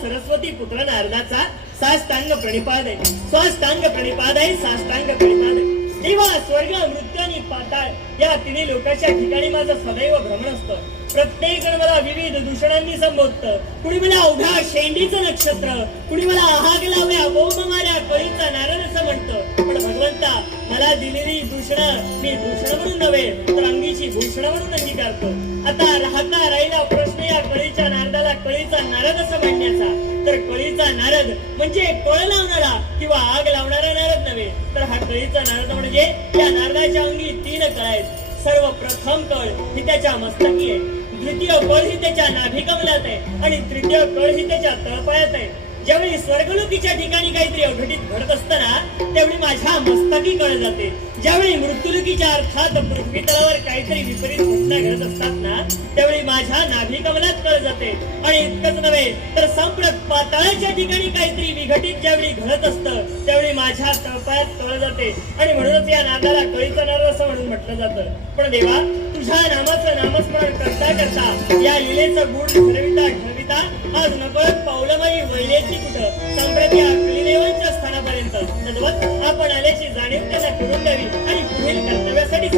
सरस्वती पुत्र नारदाचा साष्टांग प्रणिपात आहे, स्वाष्टांग प्रणिपात आहे, साष्टांग प्रणिपात आहे. देवा, स्वर्ग, मृत्यू आणि पाताळ या तिन्ही लोकांच्या ठिकाणी माझं सदैव भ्रमण असतं. प्रत्येक जण मला विविध दूषणांनी संबोधतं. कुणी मला अवघा शेंडीचं नक्षत्र, कुणी मला आहाग लावल्या बोंब माऱ्या कळीचा नारद असं म्हणतं. पण भगवंता, मला दिलेली दूषणं मी दूषण म्हणून नव्हे तर अंगीची भूषण म्हणून अंगीकारतो. आता राहिला प्रश्न या कळीच्या नारदाला कळीचा नारद असं म्हणण्याचा. तर कळीचा नारद म्हणजे कळ लावणारा किंवा आग लावणारा नारद नव्हे, तर हा कळीचा नारद म्हणजे या नारदाच्या अंगी 3 कळ आहेत. सर्वप्रथम कळ ही त्याच्या मस्तकी आहे, द्वितीय कळ ही त्याच्या नाभिकमलात आहे आणि तृतीय कळ ही त्याच्या तळपायात आहे. ज्यावेळी स्वर्गलोकीच्या ठिकाणी काहीतरी अघटित घडत असताना त्यावेळी माझ्या मस्तकी कळ जाते. ज्यावेळी मृत्यूलोकीच्या अर्थात पृथ्वी तलावर काहीतरी विपरीत घटना घडत असतात ना, त्यावेळी माझ्या नाभिकमलात कळ जाते. आणि इतकंच नव्हे तर संपूर्ण पाताळाच्या ठिकाणी काहीतरी विघटित ज्यावेळी घडत असतं त्यावेळी माझ्या तळपायात कळ जाते. आणि म्हणूनच या नादाला कळीचा नारद असं म्हणून म्हटलं जातं. पण देवा, तुझ्या नामाचं नामस्मरण करता करता या लीलेचं गुण ठरविता ठरविता आज नकळत पावलमाई वैलेची कुठं संप्रती अग्निदेवांच्या स्थानापर्यंत तद्वत आपण आल्याची जाणीव त्यांना करून द्यावी आणि पुढील कर्तव्यासाठी